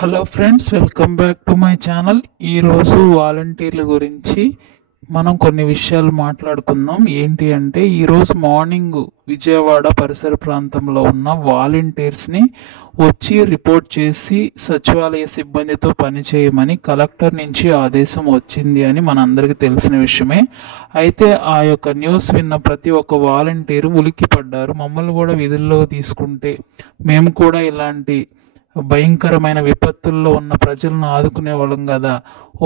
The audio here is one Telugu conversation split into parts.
Hello friends, welcome back to my channel. ఈరోజు వాలంటీర్ల గురించి మనం కొన్ని విషయాలు మాట్లాడుకుందాం. ఏంటి అంటే, ఈరోజు మార్నింగ్ విజయవాడ పరిసర ప్రాంతంలో ఉన్న వాలంటీర్స్ని వచ్చి రిపోర్ట్ చేసి సచివాలయ సిబ్బందితో పనిచేయమని కలెక్టర్ నుంచి ఆదేశం వచ్చింది అని మనందరికీ తెలిసిన విషయమే. అయితే ఆ యొక్క న్యూస్ విన్న ప్రతి ఒక్క వాలంటీరు ఉలిక్కి పడ్డారు. మమ్మల్ని కూడా విధుల్లో తీసుకుంటే మేము కూడా ఇలాంటి భయంకరమైన విపత్తుల్లో ఉన్న ప్రజలను ఆదుకునే వాళ్ళం కదా,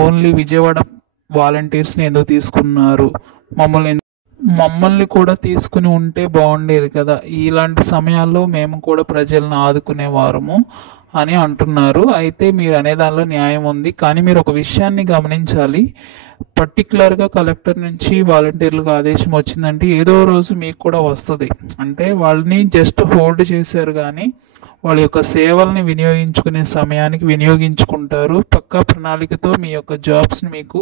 ఓన్లీ విజయవాడ వాలంటీర్స్ని ఎందుకు తీసుకున్నారు, మమ్మల్ని కూడా తీసుకుని ఉంటే బాగుండేది కదా, ఇలాంటి సమయాల్లో మేము కూడా ప్రజలను ఆదుకునేవారము అని అంటున్నారు. అయితే మీరు అనే దానిలో న్యాయం ఉంది, కానీ మీరు ఒక విషయాన్ని గమనించాలి. పర్టికులర్గా కలెక్టర్ నుంచి వాలంటీర్లకు ఆదేశం వచ్చిందంటే ఏదో రోజు మీకు కూడా వస్తుంది. అంటే వాళ్ళని జస్ట్ హోల్డ్ చేశారు, కానీ వాళ్ళ యొక్క సేవల్ని వినియోగించుకునే సమయానికి వినియోగించుకుంటారు. పక్కా ప్రణాళికతో మీ యొక్క జాబ్స్ని మీకు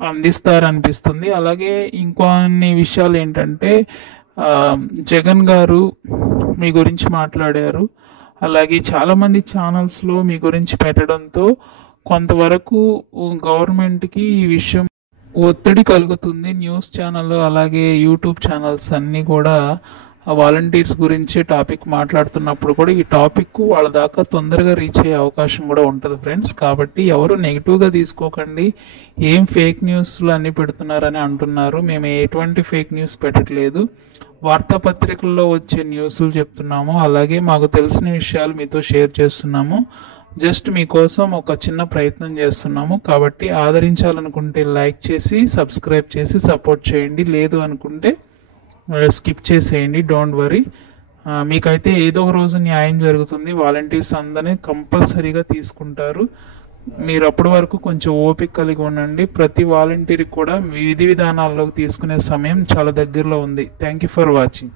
అందిస్తారనిపిస్తుంది. అలాగే ఇంకొన్ని విషయాలు ఏంటంటే, జగన్ గారు మీ గురించి మాట్లాడారు. అలాగే చాలామంది ఛానల్స్లో మీ గురించి పెట్టడంతో కొంతవరకు గవర్నమెంట్కి ఈ విషయం ఒత్తిడి కలుగుతుంది. న్యూస్ ఛానల్ అలాగే యూట్యూబ్ ఛానల్స్ అన్నీ కూడా వాలంటీర్స్ గురించి టాపిక్ మాట్లాడుతున్నప్పుడు కూడా ఈ టాపిక్ వాళ్ళ దాకా తొందరగా రీచ్ అయ్యే అవకాశం కూడా ఉంటుంది ఫ్రెండ్స్. కాబట్టి ఎవరు నెగిటివ్గా తీసుకోకండి. ఏం ఫేక్ న్యూస్లు అన్నీ పెడుతున్నారని అంటున్నారు. మేము ఎటువంటి ఫేక్ న్యూస్ పెట్టట్లేదు, వార్తాపత్రికల్లో వచ్చే న్యూస్లు చెప్తున్నాము. అలాగే మాకు తెలిసిన విషయాలు మీతో షేర్ చేస్తున్నాము. జస్ట్ మీకోసం ఒక చిన్న ప్రయత్నం చేస్తున్నాము. కాబట్టి ఆదరించాలనుకుంటే లైక్ చేసి సబ్స్క్రైబ్ చేసి సపోర్ట్ చేయండి, లేదు అనుకుంటే స్కిప్ చేసేయండి. డోంట్ వరీ, మీకైతే ఏదో ఒక రోజు న్యాయం జరుగుతుంది. వాలంటీర్స్ అందరినీ కంపల్సరీగా తీసుకుంటారు. మీరు అప్పటి వరకు కొంచెం ఓపిక కలిగి ఉండండి. ప్రతి వాలంటీర్కి కూడా విధి విధానాల్లోకి తీసుకునే సమయం చాలా దగ్గరలో ఉంది. Thank you for watching.